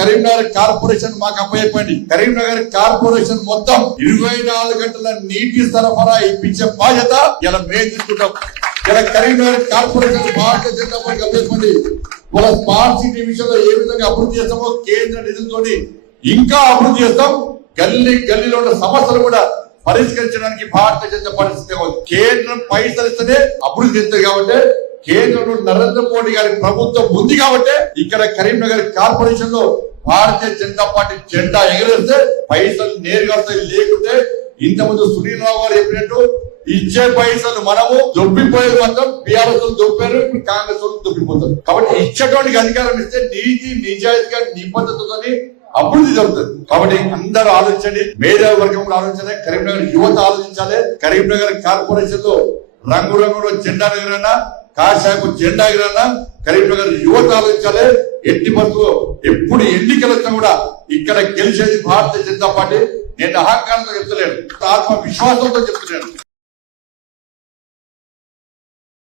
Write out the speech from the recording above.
Karimnagar corporation మాకు అప్పచెప్పండి. Karimnagar corporation మొత్తం 24 గంటల నీటి సరఫరా ఇప్పించే బాధ్యత ఇలా మేము తీసుకుంటాం. ఇలా కరీంనగర్ కార్పొరేషన్ భారతీయ జనతా పార్టీ అప్పచెప్పండి. వాళ్ళ స్మార్ట్ సిటీ విషయంలో ఏ విధంగా అభివృద్ధి చేస్తామో కేంద్ర నిధులతో ఇంకా అభివృద్ధి చేస్తాం. గల్లీలో ఉన్న సమస్యలు కూడా పరిష్కరించడానికి భారతీయ జనతా పార్టీ కేంద్రం పైసలు ఇస్తేనే అభివృద్ధి చేస్తుంది. కాబట్టి కేంద్రంలో నరేంద్ర మోడీ గారి ప్రభుత్వం ఉంది కాబట్టి ఇక్కడ కరీంనగర్ కార్పొరేషన్ లో భారతీయ జనతా పార్టీ జెండా ఎగరేస్తే పైసలు నేరుగా వస్తాయి. లేకుంటే ఇంతకుముందు సునీల్ రావు గారు చెప్పినట్టు ఇచ్చే పైసలు మనము దొబ్బిపోయేది మాత్రం బీఆర్ఎస్ దొబ్బారు, ఇప్పుడు కాంగ్రెస్ వాళ్ళు దొబ్బిపోతారు. కాబట్టి ఇచ్చేటువంటి అధికారం ఇస్తే నీతి నిజాయితీగా నిబద్ధతతో అభివృద్ధి జరుగుతుంది. కాబట్టి అందరూ ఆలోచించండి, మేధావి వర్గం కూడా ఆలోచించాలి, కరీంనగర్ యువత ఆలోచించాలి. కరీంనగర్ కార్పొరేషన్ లో రంగురంగుల జెండా ఎగరన్నా, కాషాయపు జెండా ఎగరన్నా కరీంనగర్ యువత ఆలోచించాలి. ఎట్టి బస్సు ఎప్పుడు ఎన్నికలు వచ్చినా కూడా ఇక్కడ గెలిచేది భారతీయ జనతా పార్టీ. నేను అహంకారంతో చెప్తలేను, ఆత్మ విశ్వాసంతో చెప్తున్నాను.